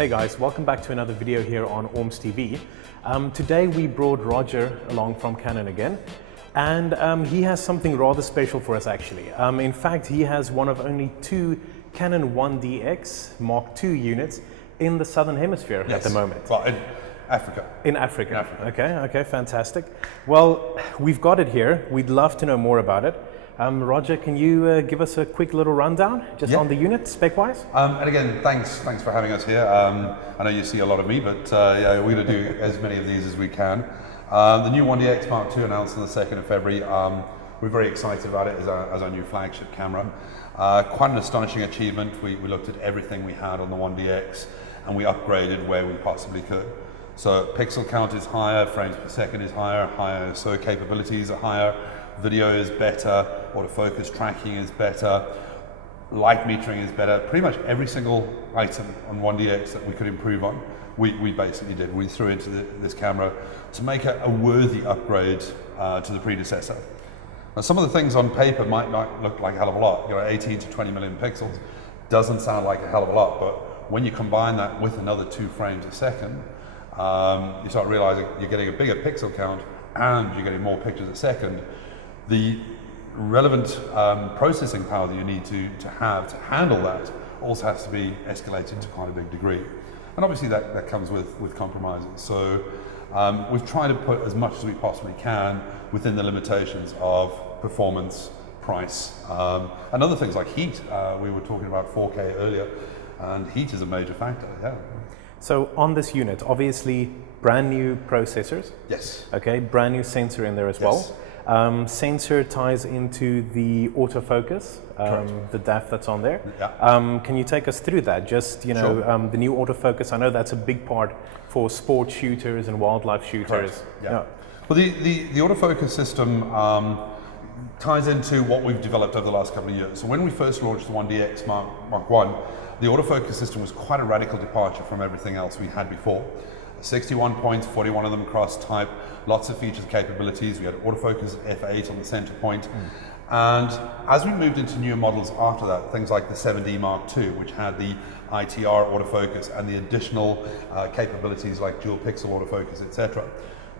Hey guys, welcome back to another video here on OrmsTV. Today we brought Roger along from Canon again, and he has something rather special for us actually. In fact, he has one of only two Canon 1DX Mark II units in the Southern Hemisphere at the moment. Well, in Africa. In Africa. Okay, fantastic. Well, we've got it here. We'd love to know more about it. Roger, can you give us a quick little rundown just on the unit, spec-wise? And again, thanks for having us here. I know you see a lot of me, but yeah, we're going to do as many of these as we can. The new 1DX Mark II announced on the 2nd of February. We're very excited about it as our new flagship camera. Quite an astonishing achievement. We looked at everything we had on the 1DX and we upgraded where we possibly could. So pixel count is higher, frames per second is higher, ISO capabilities are higher, video is better, autofocus tracking is better, light metering is better. Pretty much every single item on 1DX that we could improve on, we basically did. We threw into this camera to make a worthy upgrade to the predecessor. Now, some of the things on paper might not look like a hell of a lot. You know, 18 to 20 million pixels doesn't sound like a hell of a lot, but when you combine that with another 2 frames a second, you start realizing you're getting a bigger pixel count and you're getting more pictures a second. The relevant processing power that you need to have to handle that also has to be escalated to quite a big degree. And obviously that comes with compromises. So we've tried to put as much as we possibly can within the limitations of performance, price, and other things like heat. We were talking about 4K earlier, and heat is a major factor, yeah. So on this unit, obviously brand new processors. Yes. Okay, brand new sensor in there as well. Sensor ties into the autofocus, the DAF that's on there. Yeah. Can you take us through that? Just, you know, Sure. the new autofocus, I know that's a big part for sport shooters and wildlife shooters. Yeah. Well, the autofocus system ties into what we've developed over the last couple of years. So when we first launched the 1DX Mark I, the autofocus system was quite a radical departure from everything else we had before. 61 points, 41 of them cross type, lots of features, capabilities. We had autofocus f8 on the center point. And as we moved into newer models after that, things like the 7D Mark II, which had the ITR autofocus and the additional capabilities like dual pixel autofocus, etc.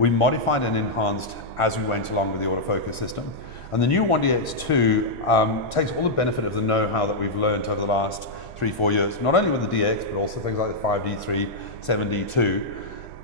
We modified and enhanced as we went along with the autofocus system. And the new 1DX2 takes all the benefit of the know-how that we've learned over the last 3-4 years, not only with the DX, but also things like the 5D3, 7D2,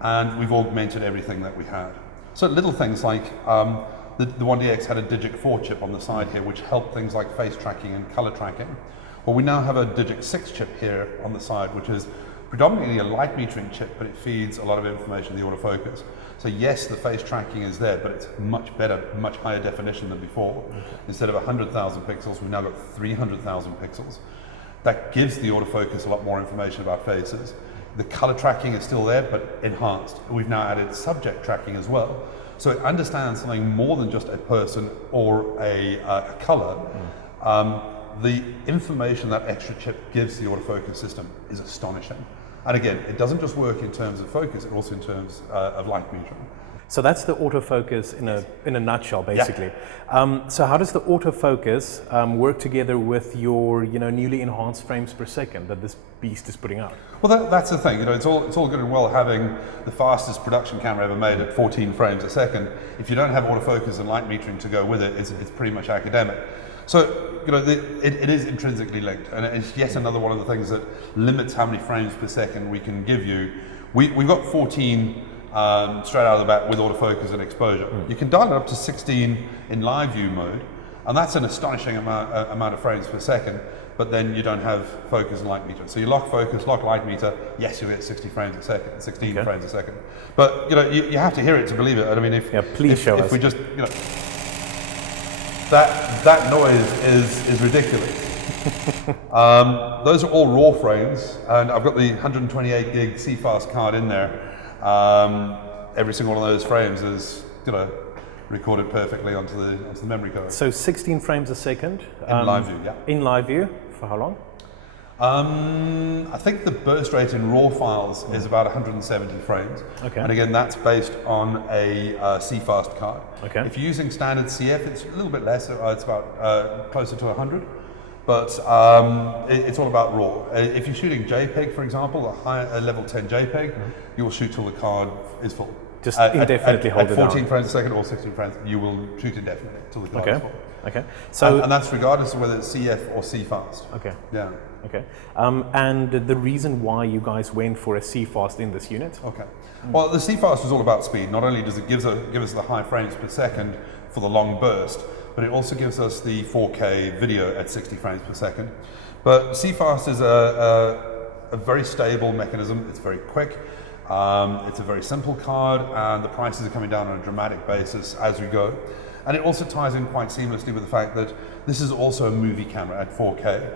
and we've augmented everything that we had. So little things like the 1DX had a Digic 4 chip on the side here, which helped things like face tracking and color tracking. Well, we now have a Digic 6 chip here on the side, which is predominantly a light metering chip, but it feeds a lot of information to the autofocus. So yes, the face tracking is there, but it's much better, much higher definition than before. Instead of 100,000 pixels, we've now got 300,000 pixels. That gives the autofocus a lot more information about faces. The color tracking is still there, but enhanced. We've now added subject tracking as well. So it understands something more than just a person or a color. The information that extra chip gives the autofocus system is astonishing. And again, it doesn't just work in terms of focus, it also in terms of light metering. So that's the autofocus in a nutshell, basically. Yeah. So how does the autofocus work together with your newly enhanced frames per second that this beast is putting out? Well, that's the thing. It's all good and well having the fastest production camera ever made at 14 frames a second. If you don't have autofocus and light metering to go with it, it's pretty much academic. So it is intrinsically linked, and it's yet another one of the things that limits how many frames per second we can give you. We've got 14 straight out of the bat with autofocus and exposure. You can dial it up to 16 in live view mode, and that's an astonishing amount of frames per second, but then you don't have focus and light meter. So you lock focus, lock light meter, yes, you'll get 60 frames a second, 16 frames a second. But you have to hear it to believe it. I mean, if we just, that noise is ridiculous. Those are all raw frames, and I've got the 128 gig CFast card in there. Every single one of those frames is, recorded perfectly onto the memory card. So 16 frames a second. In live view, yeah. In live view, for how long? I think the burst rate in raw files is about 170 frames. Okay. And again, that's based on a CFast card. Okay. If you're using standard CF, it's a little bit less. It's about closer to 100. but it's all about raw. If you're shooting JPEG, for example, a level 10 JPEG, you'll shoot till the card is full. Just indefinitely hold it down. At 14 frames a second or 16 frames, you will shoot indefinitely till the card is full. Okay. So and that's regardless of whether it's CF or CFast. Okay. Yeah. Okay. And the reason why you guys went for a CFast in this unit? Okay. Well, the CFast was all about speed. Not only does it give us the high frames per second for the long burst, but it also gives us the 4K video at 60 frames per second. But CFast is a very stable mechanism. It's very quick. It's a very simple card, and the prices are coming down on a dramatic basis as we go. And it also ties in quite seamlessly with the fact that this is also a movie camera at 4K.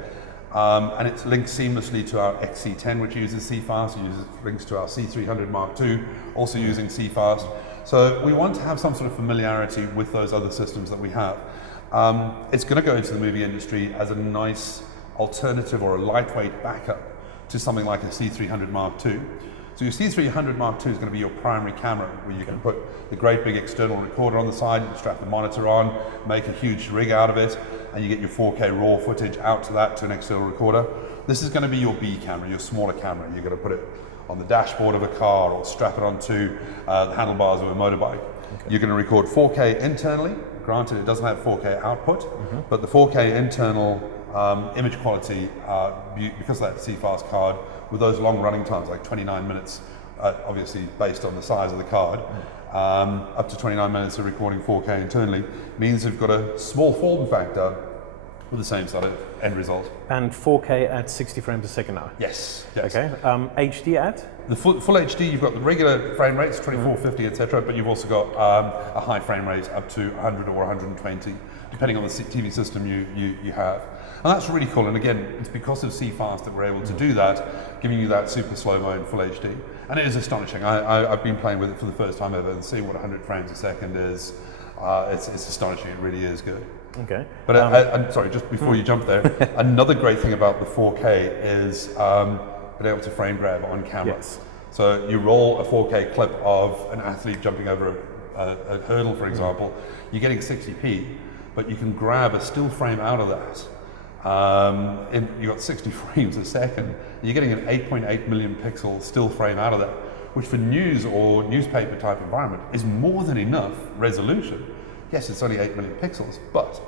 And it's linked seamlessly to our XC10, which uses CFast. It links to our C300 Mark II, also using CFast. So we want to have some sort of familiarity with those other systems that we have. It's going to go into the movie industry as a nice alternative or a lightweight backup to something like a C300 Mark II. So your C300 Mark II is going to be your primary camera, where you can put the great big external recorder on the side, you strap the monitor on, make a huge rig out of it, and you get your 4K raw footage out to that to an external recorder. This is going to be your B camera, your smaller camera. You're going to put it on the dashboard of a car or strap it onto the handlebars of a motorbike. You're going to record 4K internally. Granted, it doesn't have 4K output, but the 4K internal image quality, because of that CFast card, with those long running times, like 29 minutes, obviously based on the size of the card, up to 29 minutes of recording 4K internally, means we've got a small form factor with the same sort of end result. And 4K at 60 frames a second now? Yes. Okay. HD at? The full HD, you've got the regular frame rates, 2450, etc., but you've also got a high frame rate up to 100 or 120, depending on the TV system you have. And that's really cool. And again, it's because of CFast that we're able to do that, giving you that super slow-mo in full HD. And it is astonishing. I've been playing with it for the first time ever, and seeing what 100 frames a second is, it's astonishing. It really is good. Okay. But I'm sorry, just before you jump there, another great thing about the 4K is being able to frame grab on camera. Yes. So you roll a 4K clip of an athlete jumping over a hurdle, for example, you're getting 60p, but you can grab a still frame out of that. You've got 60 frames a second. You're getting an 8.8 million pixel still frame out of that, which for news or newspaper type environment is more than enough resolution. Yes, it's only 8 million pixels, but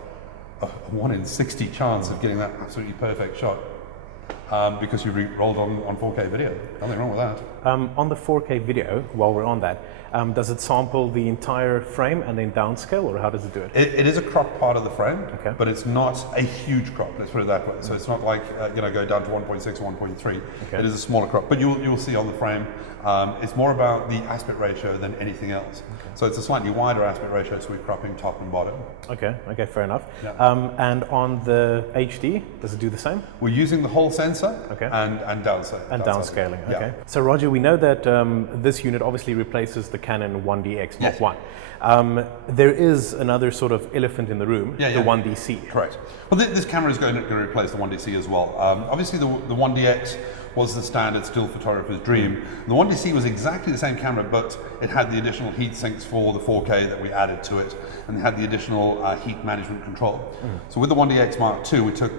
a 1 in 60 chance of getting that absolutely perfect shot because you rolled on 4K video. Nothing wrong with that. On the 4K video, while we're on that, does it sample the entire frame and then downscale, or how does it do it? It is a crop part of the frame, okay, but it's not a huge crop, let's put it that way. So it's not like, go down to 1.6 or 1.3. Okay. It is a smaller crop, but you'll see on the frame, it's more about the aspect ratio than anything else. Okay. So it's a slightly wider aspect ratio, so we're cropping top and bottom. Okay, fair enough. Yeah. And on the HD, does it do the same? We're using the whole sensor, okay, and downscaling. And downscaling, okay. Yeah. So Roger, we know that this unit obviously replaces the Canon 1DX Mark Yes. I. There is another sort of elephant in the room, the 1DC. Correct. Well, this camera is going to replace the 1DC as well. Obviously, the 1DX was the standard still photographer's dream. The 1DC was exactly the same camera, but it had the additional heat sinks for the 4K that we added to it, and it had the additional heat management control. So with the 1DX Mark II, we took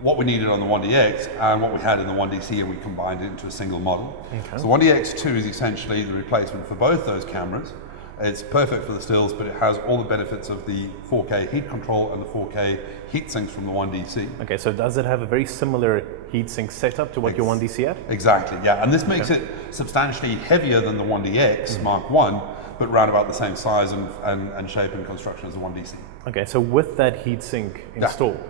what we needed on the 1DX and what we had in the 1DC, and we combined it into a single model. Okay. So 1DX2 is essentially the replacement for both those cameras. It's perfect for the stills, but it has all the benefits of the 4K heat control and the 4K heat sinks from the 1DC. Okay, so does it have a very similar heat sink setup to what your 1DC had? Exactly, yeah. And this makes it substantially heavier than the 1DX Mark I, but round about the same size and shape and construction as the 1DC. Okay, so with that heat sink installed,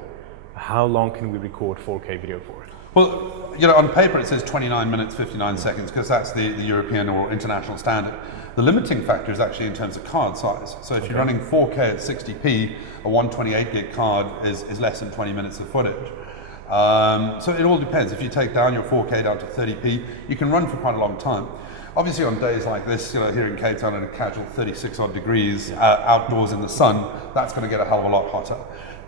how long can we record 4K video for it? Well, on paper it says 29 minutes, 59 seconds, because that's the European or international standard. The limiting factor is actually in terms of card size. So if you're running 4K at 60p, a 128 gig card is less than 20 minutes of footage. So it all depends. If you take down your 4K down to 30p, you can run for quite a long time. Obviously on days like this, here in Cape Town in a casual 36 odd degrees outdoors in the sun, that's going to get a hell of a lot hotter.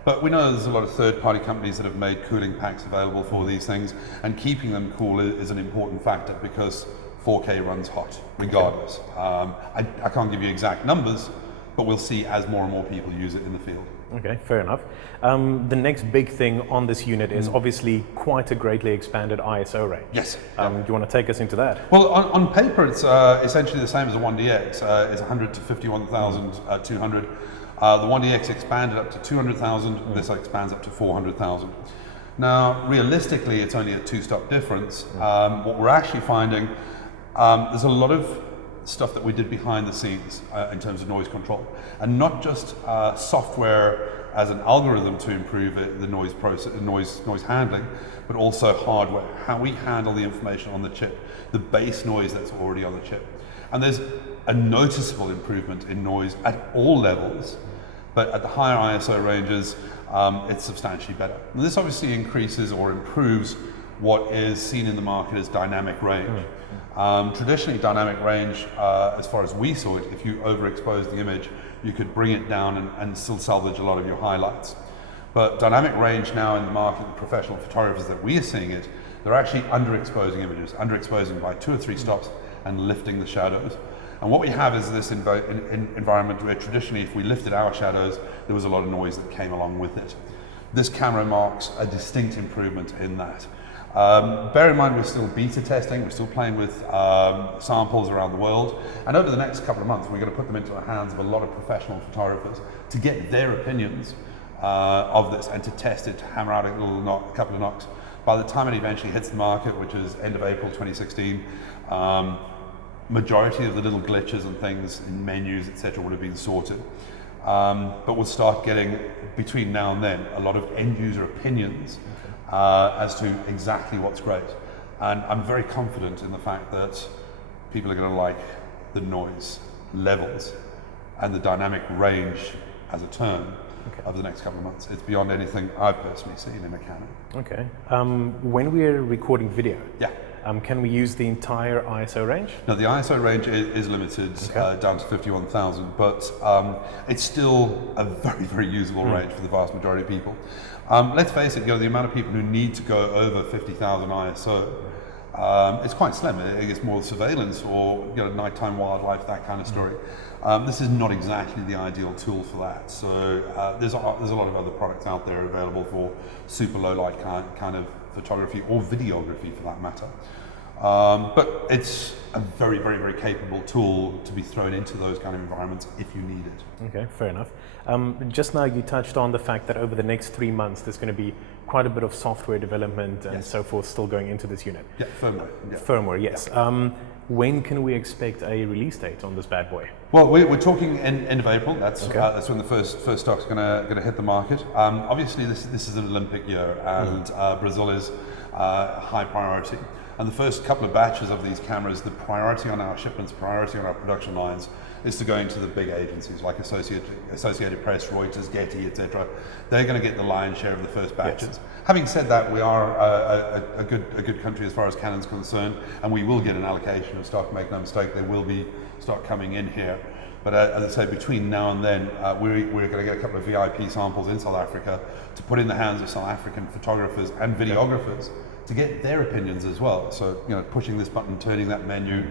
But we know there's a lot of third-party companies that have made cooling packs available for these things, and keeping them cool is an important factor because 4K runs hot regardless. I can't give you exact numbers, but we'll see as more and more people use it in the field. Okay, fair enough. The next big thing on this unit is obviously quite a greatly expanded ISO range. Yes. Do you want to take us into that? Well, on paper, it's essentially the same as the 1DX. It's 100 to 51,200. The 1DX expanded up to 200,000. This expands up to 400,000. Now, realistically, it's only a two-stop difference. What we're actually finding, there's a lot of stuff that we did behind the scenes in terms of noise control, and not just software as an algorithm to improve the noise process, noise handling, but also hardware, how we handle the information on the chip, the base noise that's already on the chip. And there's a noticeable improvement in noise at all levels, but at the higher ISO ranges, it's substantially better. And this obviously increases or improves what is seen in the market as dynamic range. Traditionally, dynamic range, as far as we saw it, if you overexpose the image, you could bring it down and still salvage a lot of your highlights. But dynamic range now in the market, the professional photographers that we are seeing it, they're actually underexposing images, underexposing by 2 or 3 stops and lifting the shadows. And what we have is this environment where traditionally, if we lifted our shadows, there was a lot of noise that came along with it. This camera marks a distinct improvement in that. Bear in mind, we're still beta testing, we're still playing with samples around the world, and over the next couple of months we're going to put them into the hands of a lot of professional photographers to get their opinions of this and to test it, to hammer out a couple of knocks. By the time it eventually hits the market, which is end of April 2016, majority of the little glitches and things in menus, etc., would have been sorted. But we'll start getting, between now and then, a lot of end user opinions as to exactly what's great. And I'm very confident in the fact that people are going to like the noise levels and the dynamic range as a term over the next couple of months. It's beyond anything I've personally seen in a Canon. Okay. When we're recording video, can we use the entire ISO range? No, the ISO range is limited down to 51,000, but it's still a very, very usable range for the vast majority of people. Let's face it, the amount of people who need to go over 50,000 ISO, it's quite slim. It's more surveillance or nighttime wildlife, that kind of story. This is not exactly the ideal tool for that. So there's a lot of other products out there available for super low light kind of photography or videography for that matter. But it's a very, very, very capable tool to be thrown into those kind of environments if you need it. Okay, fair enough. Just now you touched on the fact that over the next 3 months there's going to be quite a bit of software development and so forth still going into this unit. Yeah, firmware. Yeah. Firmware, yes. When can we expect a release date on this bad boy? Well, we're talking end of April. That's when the first stock's going to hit the market. Obviously, this is an Olympic year, and Brazil is high priority. And the first couple of batches of these cameras, the priority on our shipments, priority on our production lines, is to go into the big agencies like Associated Press, Reuters, Getty, etc. They're going to get the lion's share of the first batches. Yes. Having said that, we are a good country as far as Canon's concerned, and we will get an allocation of stock. Make no mistake, there will be stock coming in here. But as I say, between now and then, we're going to get a couple of VIP samples in South Africa to put in the hands of South African photographers and videographers to get their opinions as well. So, pushing this button, turning that menu,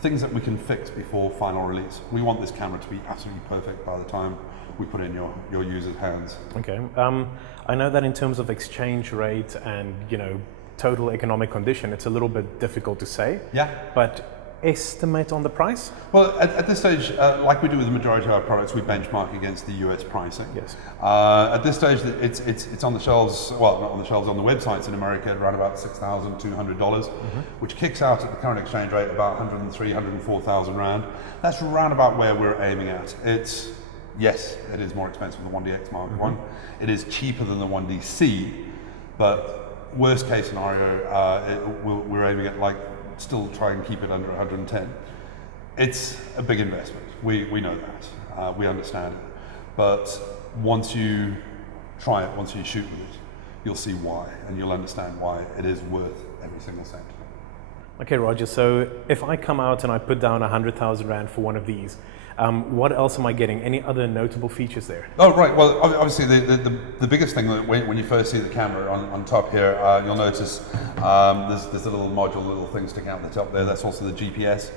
things that we can fix before final release. We want this camera to be absolutely perfect by the time we put it in your user's hands. Okay. I know that in terms of exchange rate and, total economic condition, it's a little bit difficult to say. Yeah. But estimate on the price? Well, at this stage, like we do with the majority of our products, we benchmark against the US pricing. Yes. At this stage, it's on the shelves, well, not on the shelves, on the websites in America at around about $6,200, which kicks out at the current exchange rate about 103, 104,000 Rand. That's round about where we're aiming at. Yes, it is more expensive than the 1DX Mark I. It is cheaper than the 1DC, but worst case scenario, we're aiming at still try and keep it under 110. It's a big investment. We know that. We understand it. But once you try it, once you shoot with it, you'll see why, and you'll understand why it is worth every single cent. Okay, Roger, so if I come out and I put down 100,000 Rand for one of these, what else am I getting? Any other notable features there? Oh, right. Well, obviously, the biggest thing that when you first see the camera on top here, you'll notice there's a little module, little thing sticking out the top there. That's also the GPS.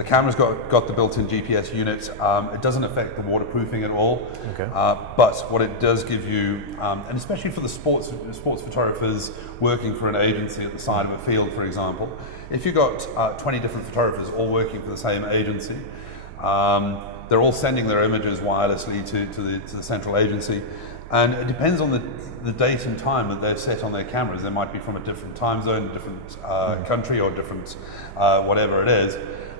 The camera's got the built-in GPS unit. It doesn't affect the waterproofing at all. Okay. But what it does give you, and especially for the sports photographers working for an agency at the side of a field, for example, if you've got 20 different photographers all working for the same agency, they're all sending their images wirelessly to the central agency. And it depends on the date and time that they're set on their cameras. They might be from a different time zone, a different country, or different whatever it is.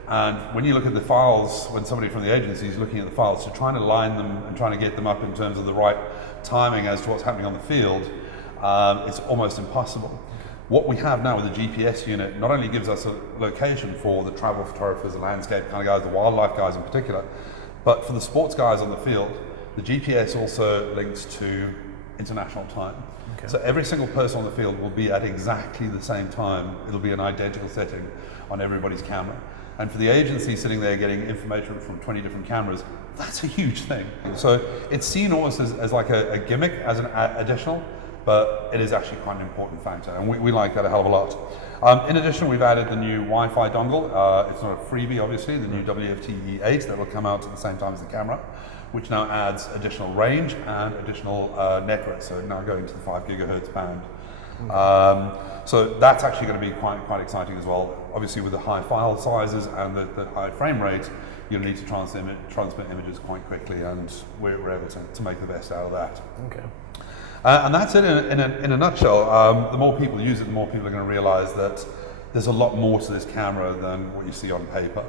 And when you look at the files, when somebody from the agency is looking at the files, to trying to line them and trying to get them up in terms of the right timing as to what's happening on the field, it's almost impossible. What we have now with the GPS unit not only gives us a location for the travel photographers, the landscape kind of guys, the wildlife guys in particular, but for the sports guys on the field, the GPS also links to international time. Okay. So every single person on the field will be at exactly the same time. It'll be an identical setting on everybody's camera. And for the agency sitting there getting information from 20 different cameras, that's a huge thing. So it's seen almost as like a gimmick, as an additional, but it is actually quite an important factor, and we like that a hell of a lot. In addition, we've added the new Wi-Fi dongle. It's not a freebie, obviously, the new WFTE8 that will come out at the same time as the camera, which now adds additional range and additional net rate, so now going to the 5 gigahertz band. So that's actually going to be quite exciting as well. Obviously, with the high file sizes and the high frame rate, you'll need to transmit images quite quickly, and we're able to make the best out of that. Okay. And that's it in a nutshell. The more people use it, the more people are going to realize that there's a lot more to this camera than what you see on paper.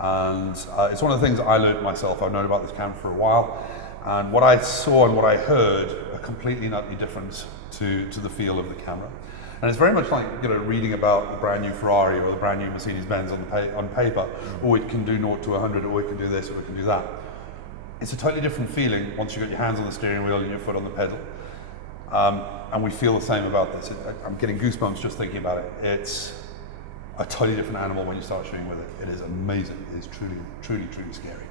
And it's one of the things I learned myself. I've known about this camera for a while, and what I saw and what I heard are completely and utterly different to the feel of the camera. And it's very much like, you know, reading about the brand new Ferrari or the brand new Mercedes-Benz on paper. Oh, it can do 0 to 100, or it can do this, or it can do that. It's a totally different feeling once you've got your hands on the steering wheel and your foot on the pedal. And we feel the same about this. I'm getting goosebumps just thinking about it. It's a totally different animal when you start shooting with it. It is amazing. It is truly scary.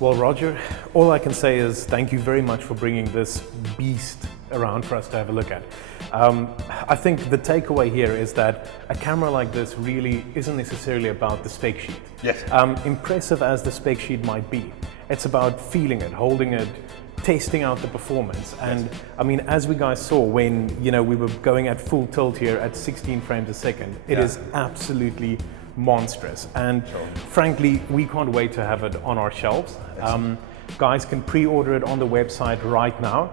Well, Roger, all I can say is thank you very much for bringing this beast around for us to have a look at. I think the takeaway here is that a camera like this really isn't necessarily about the spec sheet. Yes. Impressive as the spec sheet might be, it's about feeling it, holding it, testing out the performance. And I mean, as we guys saw when, you know, we were going at full tilt here at 16 frames a second, it is absolutely monstrous. And frankly, we can't wait to have it on our shelves. Guys can pre-order it on the website right now.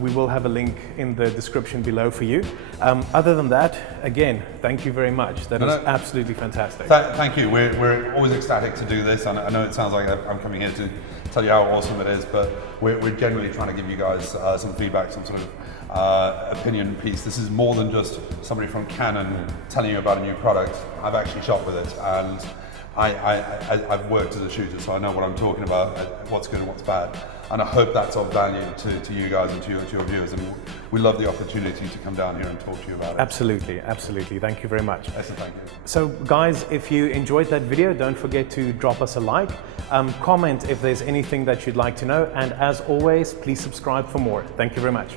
We will have a link in the description below for you. Other than that, again, thank you very much. That is absolutely fantastic. Thank you. We're always ecstatic to do this. I know it sounds like I'm coming here to tell you how awesome it is, but we're generally trying to give you guys some feedback, some sort of opinion piece. This is more than just somebody from Canon telling you about a new product. I've actually shot with it, and I've worked as a shooter, so I know what I'm talking about, what's good and what's bad. And I hope that's of value to you guys and to your viewers. And we love the opportunity to come down here and talk to you about it. Absolutely, absolutely. Thank you very much. Excellent, thank you. So guys, if you enjoyed that video, don't forget to drop us a like. Comment if there's anything that you'd like to know. And as always, please subscribe for more. Thank you very much.